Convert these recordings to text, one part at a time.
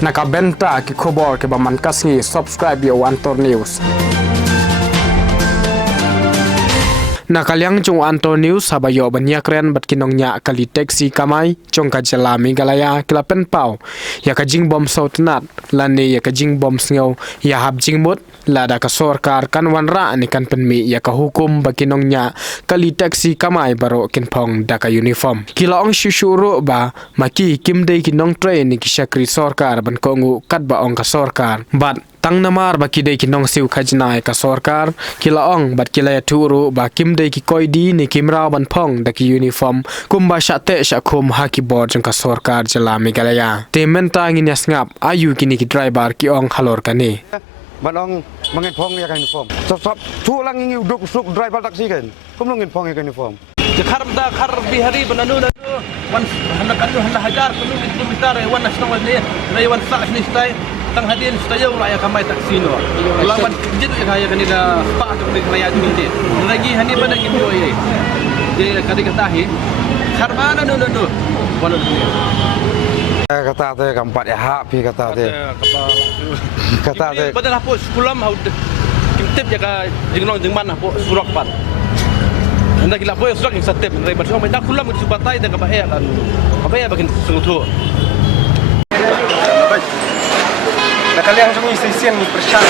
Nakabenta ki khobor ke baman kasngi subscribe yo Antor News. Nakaliang chung Antor News habayo banyakren bat kinongnya kali taxi kamai chong kajala Meghalaya kilapen pau ya kajing bom sautnat lane ya kajing bom sngaw ya hab jingmut lada ka sorkar kan wanra ni kan penmi ya ka hukum bakinongnya kali taxi kamai baro kinpong daka uniform kilaong shushuru ba maki kimdei kinong train ni kishakri sorkar ban kongu katba ong ka sorkar bat tang namar bakidei kinong siu khajnai ka sorkar kilaong bat kilaya turu ba kimdei ki koidi ni kimrao ban phong daki uniform kumba shate shakum haki board jong ka sorkar jala Meghalaya tementa ngin yasngap ayu kini ki driver ki ong halor kani Manong mangin phong ya uniform. Sab tu lang ngi uduk suk driver taksi kan. Kum ngin phong ya uniform. Khar da khar bihari bananu wan handa kanu handa hajar kanu kilometer wan nasional ni rai wan sa ni stai tang hadin stai ula ya kamai taksi no. Ulang ban jid ya kaya kani da spa tu ni raya tu ni. Lagi hani pada ngi yo ye. Je kadi katahi khar mana no wan Kata te kampat ya hak pi kata te. Kata te. Pada hapo sekulam hau kimtip jaga jinglong jingman hapo surak pat. Anda gila boy surak yang satep rai bar so mai dak kulam su batai da ka bae kan. Bae bakin sungutu. Nakaliang sungi sesian ni persyarat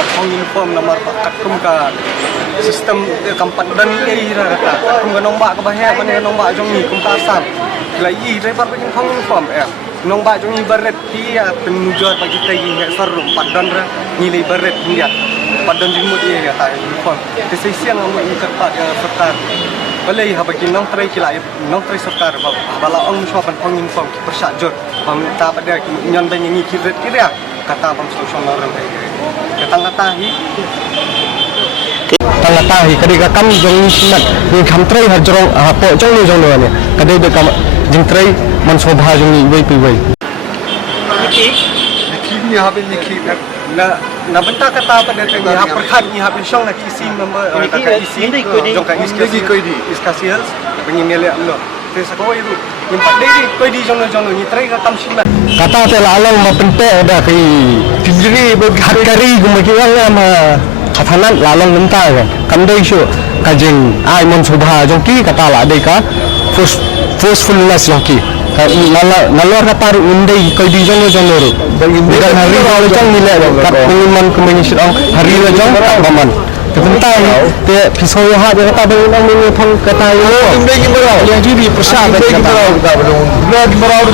kata uniform nomor kakum ka sistem kampat dan ni kata kakum ka nombak ka bae mana nombak jong ni kum ka asam. Lagi driver bakin uniform nombak jong ni baret dia penujut bagi tagi nek sarum padan ra nilai baret dia padan jimut dia kata uniform sesian ngomong ni kepat serta balai ha bagi nong trai kilai nong trai serta bala ong sopan uniform persyarat bang ta pada nyon bang ni kiret kira kata bang solution orang kata-katahi tangatahi kadika kam jong sinat ni khamtrai har jong hapo jong ni jong ne kadai be kam jingtrai man sobha jong ni wei pi wei ni habis ni na benta kata pada ni ha perkhat ni habis song na kisi member kata kisi jong ka iskasi iskasi hals pengi mele amlo te sakoi tu ni padai ni koi di jong ni trai ka kam sinat kata te lalang ma pente ada kai tidri be hari gumaki wala ma katanan lalang minta kan kandai shu kajing ai mon sobha jong ki kata la dei ka forcefulness jong ki nalor kata undai koi di jong ro dan hari wala jong nilai kat pengumuman komunikasi hari wala jong baman kepentai te pisau ha dia kata bang ni thong kata yo undai ki berau yang jibi persyarat kata blog berau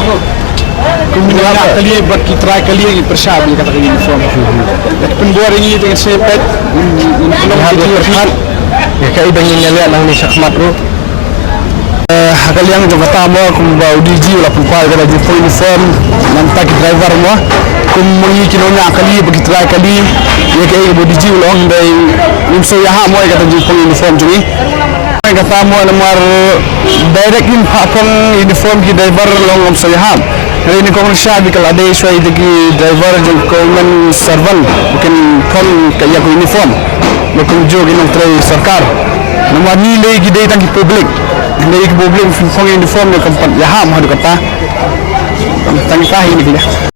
kemudian kali buat kita try kali persyarat kata uniform penbuat ini dengan sepet ya kai bang ni lihat nang ni sakmat ro kalian jom kata mo kum ba udiji la pulpal kala di uniform nanti driver mo kum mungi kinonya kali bagi try kali ya kai udiji long dai nimso ya ha mo kata di uniform jui kata mo nomor direct in pakong uniform ki driver long so ya ha hari ni kong syabi kala dai swai di driver jeng komen servan mungkin kon kaya ko uniform mungkin jogi nang try sarkar nomor ni lagi dai tang public dari publik uniform yang keempat ya ham harus kata tangkahi ni dia